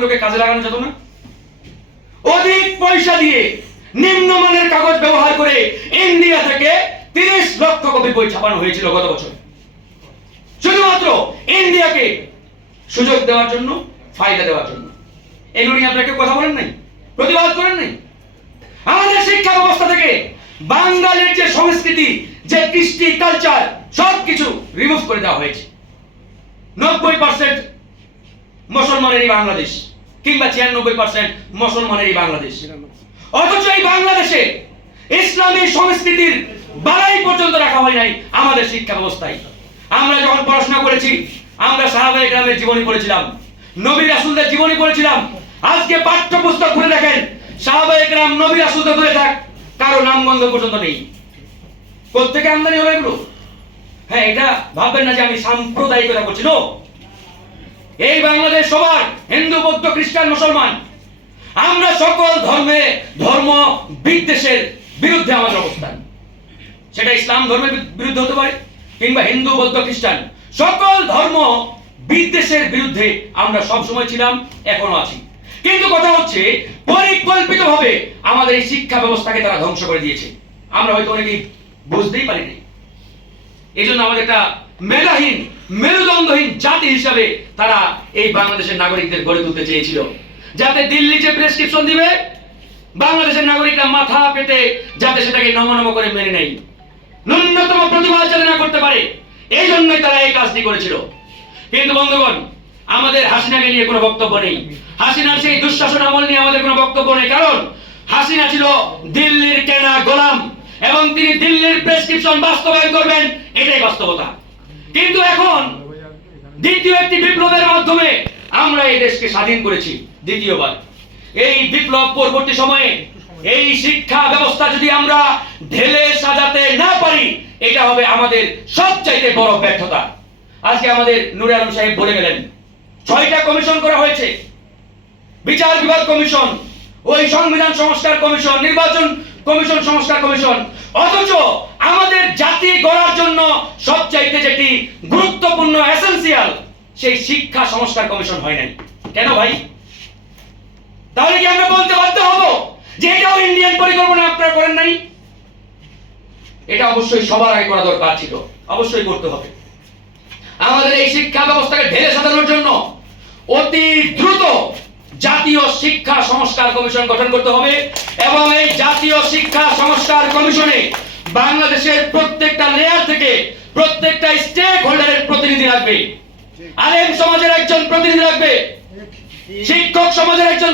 কাগজগুলোকে কাজে লাগানো যেত না? অধিক পয়সা দিয়ে নিম্নমানের কাগজ ব্যবহার করে ইন্ডিয়া থেকে তিরিশ লক্ষ কপি বই ছাপানো হয়েছিল গত বছর। শুধুমাত্র ইন্ডিয়াকে সুযোগ দেওয়ার জন্য, ফায়দা দেওয়ার জন্য। এগুলো নিয়ে আপনারা কেউ কথা বলেন নাই? প্রতিবাদ করেন নাই? আমাদের শিক্ষা ব্যবস্থা থেকে বাঙালির যে সংস্কৃতি, যে কৃষ্টি কালচার সব কিছু রিমুভ করে দেওয়া হয়েছে। নব্বই পার্সেন্ট মুসলমানেরই বাংলাদেশ। কিংবা ছিয়ানব্বই পার্সেন্ট মুসলমানেরই বাংলাদেশ। অথচ এই বাংলাদেশে ইসলামী সংস্কৃতির বাড়াই পর্যন্ত রাখা হয় নাই আমাদের শিক্ষা ব্যবস্থায়। আমরা যখন পড়াশোনা করেছি, আমরা সাহাবাই গ্রামের জীবনী পড়েছিলাম, নবী রাসুলদের জীবনী পড়েছিলাম। আজকে পাঠ্যপুস্তক খুলে দেখেন সাহাবাই গ্রাম নবী রাসুলদের দূরে থাক, কারও নামগন্ধ পর্যন্ত নেই। কোথেকে আমদানি হলো এগুলো? হ্যাঁ এটা ভাববেন না যে আমি সাম্প্রদায়িকতা করছি নো এই বাংলাদেশ সবার হিন্দু, বৌদ্ধ, খ্রিস্টান, মুসলমান, আমরা সকল ধর্মে, ধর্ম বিদ্বেষের বিরুদ্ধে আমাদের অবস্থান। সেটা ইসলাম ধর্মের বিরুদ্ধে হতে পারে, কিংবা হিন্দু, বৌদ্ধ, খ্রিস্টান, সকল ধর্ম বিদ্বেষের বিরুদ্ধে আমরা সব সময় ছিলাম, এখনও আছি। কিন্তু কথা হচ্ছে, পরিকল্পিতভাবে আমাদের এই শিক্ষা ব্যবস্থাকে তারা ধ্বংস করে দিয়েছে। আমরা হয়তো অনেকেই বুঝতেই পারিনি। এই জন্য আমাদের একটা মেধাহীন, মেরুদণ্ডহীন জাতি হিসাবে তারা এই বাংলাদেশের নাগরিকদের গড়ে তুলতে চেয়েছিল। যাতে দিল্লি যে প্রেসক্রিপশন দিবে, বাংলাদেশের নাগরিকরা মাথা পেতে যাতে সেটাকে নম নম করে মেনে নেয়। ন্যূনতম প্রতিবাদ যাতে না করতে পারে, এই জন্যই তারা এই কাজটি করেছিল। কিন্তু বন্ধুগণ, আমাদের হাসিনাকে নিয়ে কোনো বক্তব্য নেই। হাসিনার সেই দুঃশাসন আমল নিয়ে আমাদের কোনো বক্তব্য নেই, কারণ হাসিনা ছিল দিল্লির কেনা গোলাম এবং তিনি দিল্লির প্রেসক্রিপশন বাস্তবায়ন করবেন, এটাই বাস্তবতা। কিন্তু এখন দ্বিতীয় একটি বিপ্লবের মাধ্যমে আমরা এই দেশকে স্বাধীন করেছি, দ্বিতীয়বার। এই বিপ্লব পরবর্তী সময়ে এই শিক্ষা ব্যবস্থা যদি আমরা ঢেলে সাজাতে না পারি, এটা হবে আমাদের সবচাইতে বড় ব্যর্থতা। আজকে আমাদের নুরে আলম সাহেব বলে গেলেন, ছয়টা কমিশন করা হয়েছে। বিচার বিভাগ কমিশন, ওই সংবিধান সংস্কার কমিশন, নির্বাচন কমিশন, সংস্কার কমিশন। অথচ আমাদের জাতি গড়ার জন্য সবচাইতে যেটি গুরুত্বপূর্ণ এসেনসিয়াল সেই শিক্ষা সংস্কার কমিশন হয় নাই। কেন ভাই? তাহলে কি আমরা বলতে বাধ্য হব যে এটাও ইন্ডিয়ান পরিকল্পনা আপনারা করেন নাই? এটা অবশ্যই সবার আগে করা দরকার ছিল। অবশ্যই করতে হবে। আমাদের এই শিক্ষা ব্যবস্থাকে ঢেলে সাজানোর জন্য অতি দ্রুত জাতীয় শিক্ষা সংস্কার কমিশন গঠন করতে হবে এবং এই জাতীয় শিক্ষা সংস্কার কমিশনে বাংলাদেশের প্রত্যেকটা লেয়ার থেকে প্রত্যেকটা স্টেক হোল্ডারের প্রতিনিধি রাখবে আলেম সমাজের একজন প্রতিনিধি রাখবে শিক্ষক সমাজের একজন